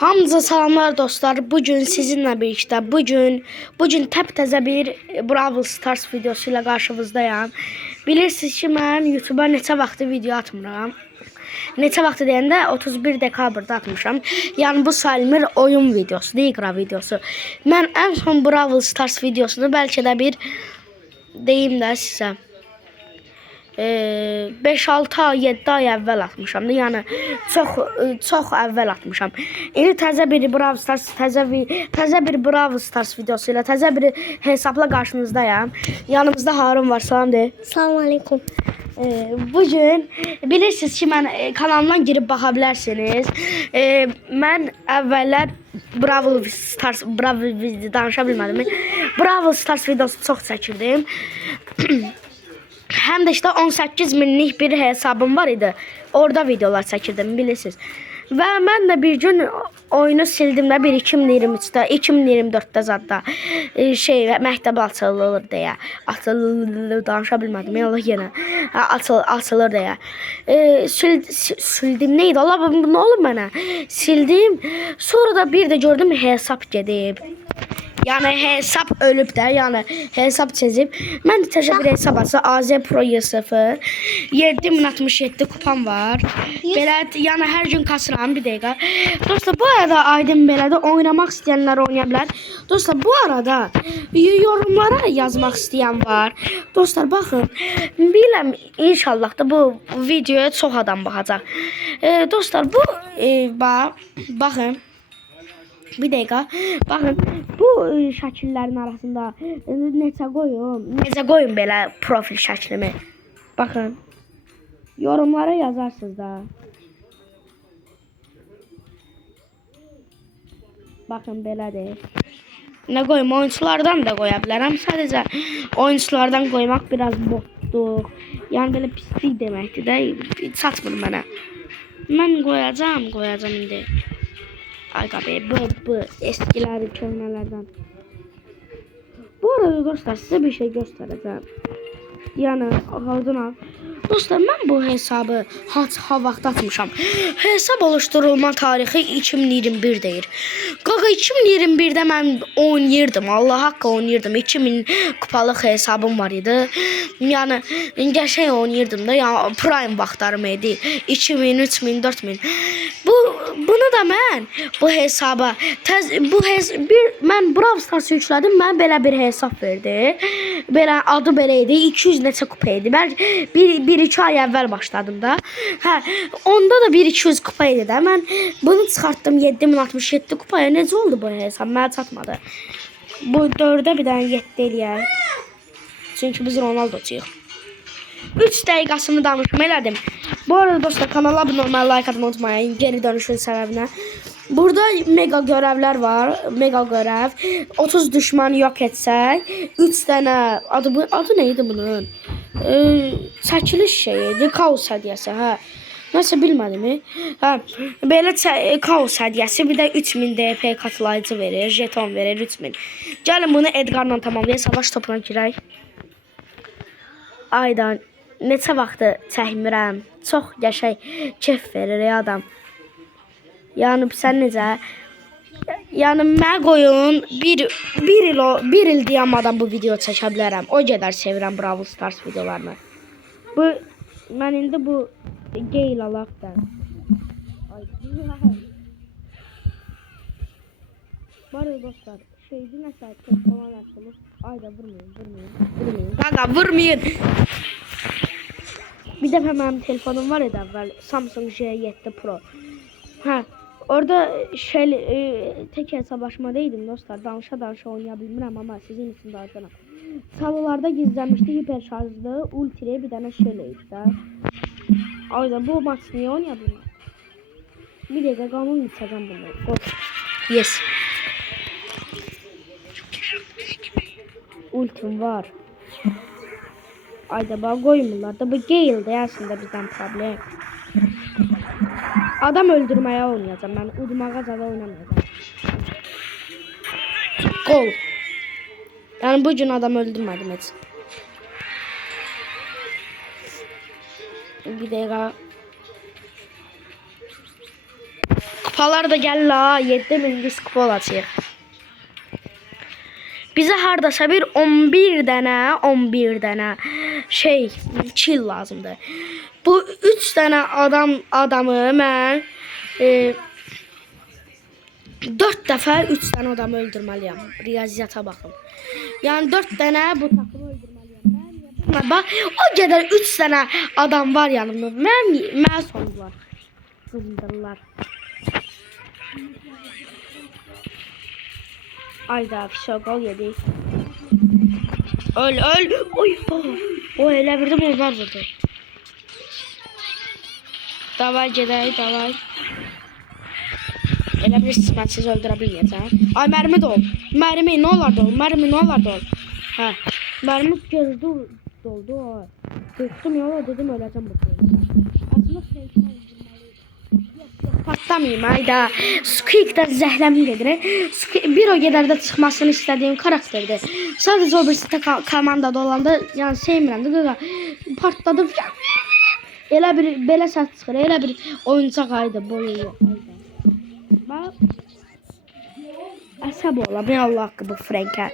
Hamınıza salamlar dostlar. Bugün sizinle birlikte bugün təptəzə bir Brawl Stars videosu ilə qarşınızdayım. Bilirsiniz ki, mən YouTube'a neçə vaxtı video atmıram. Neçə vaxtı deyəndə 31 dekabrda atmışam. Yəni bu sayılmır oyun videosu, iqra videosu. Mən ən son Brawl Stars videosunu bəlkə də bir deyim də sizə 5-6 ay, 7 ay əvvəl atmışam da, yəni çox əvvəl atmışam. İndi təzə bir Brawl Stars, təzə bir Brawl Stars videosu ilə, təzə bir hesabla qarşınızdayım. Yanımızda Harun var, salam de. Salam aleykum. Bugün bilirsiniz ki, mən kanalımdan girib baxa bilərsiniz. Mən əvvəllər Brawl Stars danışa bilmədim. Brawl Stars videosu çox çəkirdim. Hem de işte 18 minlik bir hesabım var idi. Orada videolar çəkirdim, bilirsiniz. Və mən də bir gün oyunu sildim də, 2023-də, 2024-də zadda məktəbə açılır deyə. Danışa bilmədim, Allah yenə. Açılır deyə. Sildim, neydi? Allah, ne olub mənə? Sildim. Sonra da bir də gördüm hesab gedib. Yani hesap ölüb də, yəni hesap çizib. Mən də təzə bir hesab açsa, AZ Pro Y0 7067 kupam var. Belə, yəni hər gün kasıram, bir dəqiqə. Dostlar, bu arada aydın belə də oynamaq istəyənlər oynaya bilər. Dostlar, bu arada yorumlara yazmaq istəyən var. Dostlar, baxın, biləm inşallah da bu videoya çox adam baxacaq. Dostlar, bu baxın. Bir dəqiqə. Baxın, bu şəkillərin arasında necə qoyum belə profil şəklimi. Baxın. Yorumlara yazarsınız da. Baxın, belədir. Nə qoyum? Oyunculardan da qoya bilərəm. Sadəcə oyunculardan qoymaq biraz botdur. Yəni belə pislik deməkdir də. Çatmır mənə. Mən qoyacağım indi. Ay be, bu eskiler, köhnələrdən. Bu arada dostlar, size bir şey göstereceğim. Yani aldın. Dostlar, mən bu hesabı ha vaxt atmışam. Hesab oluşturulma tarixi 2021 deyir. Qaqa, 2021-də mən oynayırdım. Allah haqqı oynayırdım. 2000 kupalıq hesabım var idi. Yəni qəşəng oynayırdım da. Yəni prime vaxtlarım idi. 2000, 3000, 4000. Bunu da mən bu hesaba mən Brawl Stars yüklədim. Mən belə bir hesab verdi. Belə adı belə idi. 200 neçə kupa idi. Mən 1-2 ay əvvəl başladım da. Hə, onda da 1-200 kupa idi də. Mən bunu çıxartdım 7067 kupaya. Necə oldu bu hesab? Mənə çatmadı. Bu 4-ə bir dənə 7 eləyər. Çünki biz Ronaldo'cuyuq. 3 dəqiqəsini danışım elədim. Bu arada dostlar, kanala abunə olmayı, like atmayı unutmayın. Geri dönüşün səbəbinə. Burada mega görevler var. Mega görev. 30 düşman yok etsək. 3 dənə adı neydi bunun? Çəkiliş şeyiydi. Kaos hədiyəsi. Hə. Nəsə bilmədim. Hə. Belə kaos hədiyəsi. Bir də 3000 DP katılayıcı verir. Jeton verir 3000. Gəlin bunu Edgar'la tamamlayaq. Savaş topuna girək. Aydan neçə vaxtı çəkmirəm. Çox qəşəng keyf verir ya adam. Yani sən necə? Yani mən qoyun bir il diyamadan bu video çəkə bilərəm. O qədər sevirəm Brawl Stars videolarını. Mən indi bu Gale alaq da. Var ya dostlar, şeydi nəsə falan açılır. Ayda vurmayın. Qaqa, vurmayın. Bir dəfə mənim telefonum var idi əvvəl. Samsung J7 Pro. Hə. Orada tek hesablaşmadaydım dostlar. Danışa oynaya bilmirəm, ama sizin için danışanam. Salolarda gizlənmişdi, hiper şarjlı, ultra bir dənə şeyləyik də. Ayda bu maç niyə oynaya bilmir? Bir dəqiqə qanun içəcəm bunu. Yes. Ultim var. Ayda bax qoymurlar da. Bu Gale'de aslında bizdən problem. Adam öldürmeye oynayacağım. Ben udmağa zada oynamayacağım. Gol. Yani bugün adam öldürmedim hiç. Bir dakika. Kupalar da gəl la 7000 kupa olacaq. Bize hardasa bir 11 dənə şey kill lazımdır. Bu 3 dənə adamı mən 4 dəfə 3 dənə adamı öldürməliyəm. Riyaziyyata baxın. Yəni 4 dənə bu takımı öldürməliyəm. Bak o qədər 3 dənə adam var yanımda. Mən sondular. Zındırlar. Ayda gol yedik. Öl. Oy. O elə birdim onlar vurdu. Davay gedək, davay. Elə bilirsiniz mən sizi öldürə bilməyəcəm. Ay mərmi dol. Mərmi nə olar dol? Hə. Mərmi gördü doldu. Qorxdum ya dedim öləcəm bu oyunda. Aslında patlamayayım ayda. Squeak'dan zəhləmi gedir. Bir o qədər də çıxmasını istədiyim karakterdir. Sadəcə o birisi komandada olanda yəni sevmirəm də partladım. Elə bir belə səs çıxır. Elə bir oyuncaq aydı boyu yox. Bak. Əsəb ola. Ben Allah haqqı bu Frank'ə.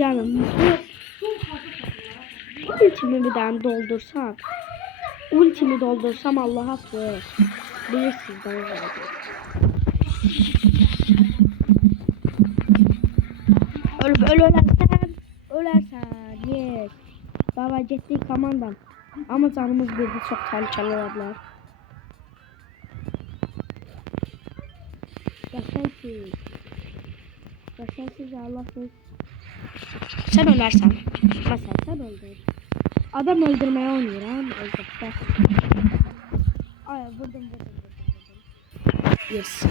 Yəni ultimi bir dənə doldursam. Ultimi doldursam Allah haqqı. Bilirsiniz də o var. Ölərsən. Yes. Dava getdik komandam. Ama canımız birdi çox təhlükəli olarlar. Yaşansız Allah'ın. Sen ölersen. Mesela sen öldür. Adam öldürmeye oynuyorum. Öldürse. Ay vurdum. Yes.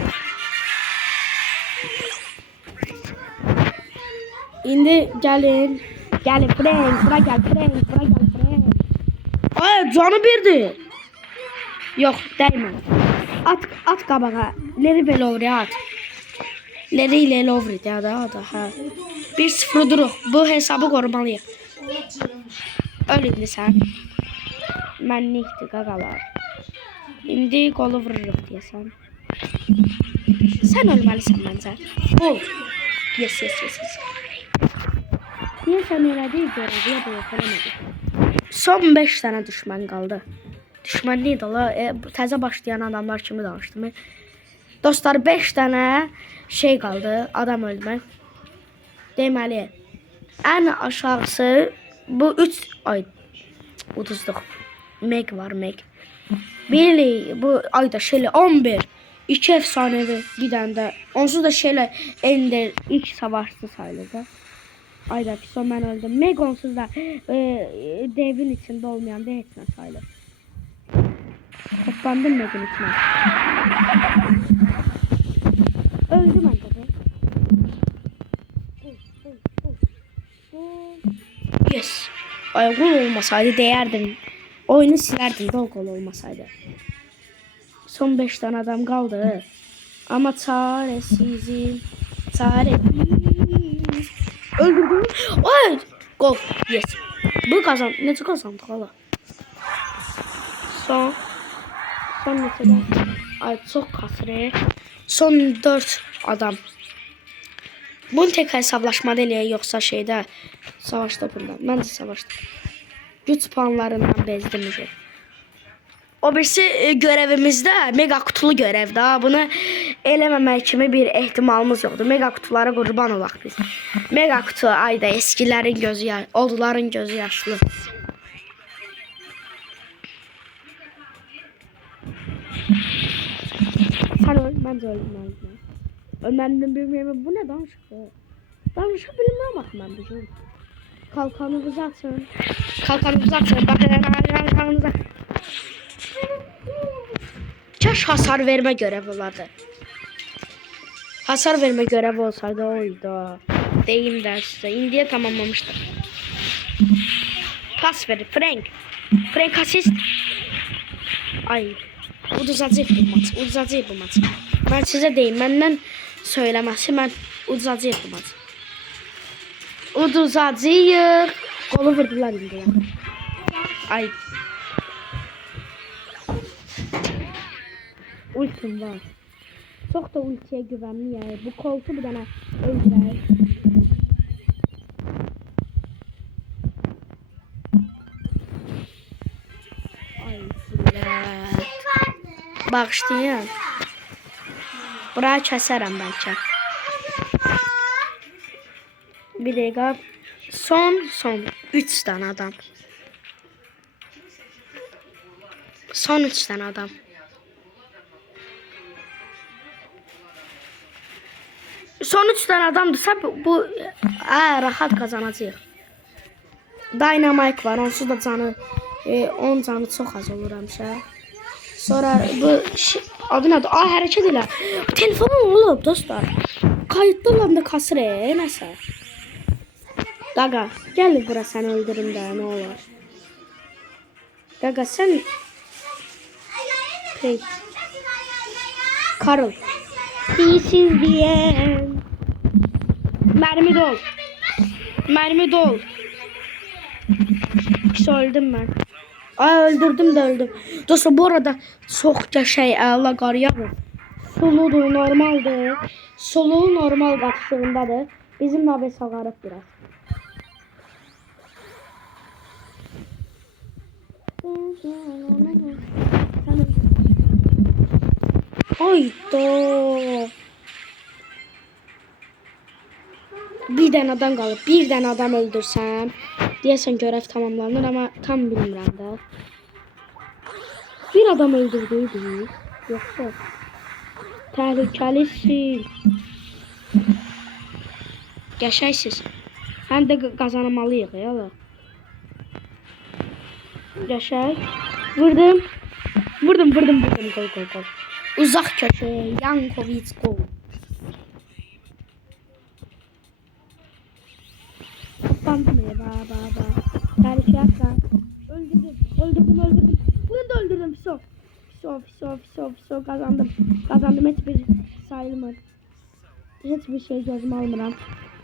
İndi gelin. Frank. Bura gel Frank. Ay canı birdi. Yok değmez. At qabağa. Leri Belovri at. Leri Belovri ya da ha. 1-0 duruq. Bu hesabı qorumalıyıq. Öl indi sən. Mənlikdir qaqalar. İndi qolu vururuq deyəsən. Sən ölməlisən məncə. Ol. Yes. Niyə sən elədik? Görəviyə də yox eləmədik. Son 5 dənə düşmən qaldı. Düşmən neydi ola? Təzə başlayan adamlar kimi danışdım. Dostlar 5 dənə şey qaldı. Adam öldürmək. Deməli. Ən aşağısı bu 3 ay uduzduq. Meg var Meg. Billy bu ayda şeyle 11. 2 efsanevi bir dənə də. Onsuz da şeyle Ender ilk savaşçı sayılır. Ayda son mən öldüm. Meg onsuz da devin içində olmayan da heç nə sayılır. Toplandım Meg'in içine. Öldüm ben de. Yes. Ay gol olmasaydı değerdim. Oyunu silerdim gol olmasaydı. Son 5 tane adam kaldı. Ama çaresizim. Öldürdüm. Ay gol. Yes. Bu kazan. Ne kazandık hala? Son mesela. Ay çok kasır. Son 4 adam. Bunu tek hesaplaşmada eləyək yoxsa şeydə savaşda bunda. Məncə savaşda. Güc puanlarından bezdim. O birisi görevimizdə mega kutulu görevdə. Bunu eləməmək kimi bir ehtimalımız yoxdur. Mega kutulara qurban olaq biz. Mega kutu ayda eskilərin gözü yaşlı, olduların gözü yaşlı. Sen öl, bence ölmem. Ölmemden bilmiyorum. Bu ne danışıklı? Danışabilmem bak ben bu çocuk. Kalkanınızı atın. Bakın kalkanınıza. Kaş hasar verme görevi olardı. Hasar verme görevi olsaydı oydu. Deyim de size. İndiye tamamlamıştım. Pas verir. Frank asist. Ay. Uduzacaq bu maç. Ben size deyim. Məndən söyləməsi mən uduzacaq bu maç. Uduzacaq. Qolu vurdular indi. Ay. Ultim var. Çok da ultiye güvenmeyeyim. Bu koltuğu bir dənə öldürək. Ay zillet. Bağışlayın. Burayı kəsərəm bəlkə. Bir dəqiqə. Son 3 tane adam. Son 3 tane adam. Son 3 tane adamdırsa bu rahat kazanacaq. Dynamite var. Onsuz da canı 10 canı çox az olur həmişə. Sonra bu adı nədir? Hərəkət elə. Telefonum olub dostlar. Kayıtlı olanında kasır nəsə. Gaga gel bura seni öldürüm de ne olur. Gaga sen Pey Karl değilsin diye mermi dol. Mermi dol. İşte öldüm ben. Öldürdüm de öldüm. Dostlar bu arada çok da Allah qar yağır. Soluğu normaldir. Soluğu normal qatışığındadır. Bizim nabes ağarıb biraz. Hayda. Bir dənə adam qalıb. Bir dənə adam öldürsəm, deyəsən görev tamamlanır ama tam bilmirəm də. Bir adam öldürdüydü. Yoxsa təhlükəlisin. Qəşəngsiz. Həm də qazanamalıyıq ya. Yaşay. Vurdum. Gol. Uzak köşe. Yankovic gol. Kapandı mı? Ba. Tehlikeli atla. Öldürdüm. Bunu da öldürdüm. So. Kazandım. Hiçbir sayılmadı. Hiçbir şey gözüm almıram.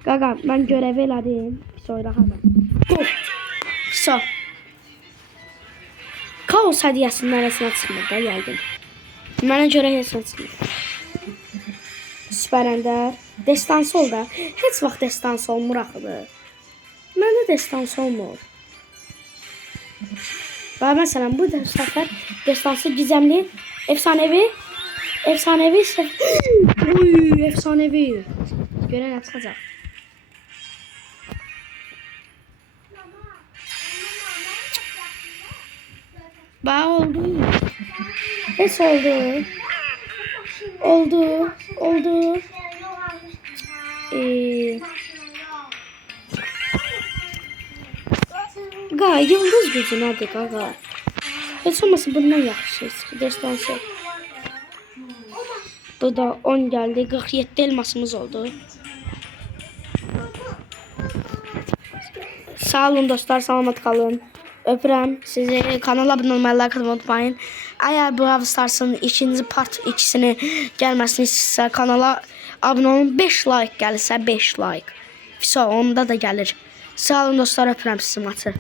Gaga ben görev elədim. So daha da. Gol. So. Kaos hadiyəsinin arasına çıxmır da gəldim. Mənə görə heç nə çıxmır. Süper Ender. Destansı ol da. Heç vaxt destansı olmur axıdır. Məndə destansı olmur. Və məsələn bu səfər destansı gizemli, efsanevi. Uy, efsanevi. Görən çıxacaq. Ba oldu. Hiç oldu. Oldu. Yıldız gücü nədir qaqa? Heç olmasa bundan yaxşı. Destansı. Bu da 10 geldi. 47 elmasımız oldu. Sağ olun dostlar. Salamat kalın. Öpürəm sizi. Kanala abunə olmayı, like atmayı unutmayın. Eğer Brawl Stars'ın ikinci part 2'sini gelmesini istəyirsə kanala abunə olun. 5 like gəlirsə 5 like. Onda da gəlir. Sağ olun dostlar, öpürəm sizi matı.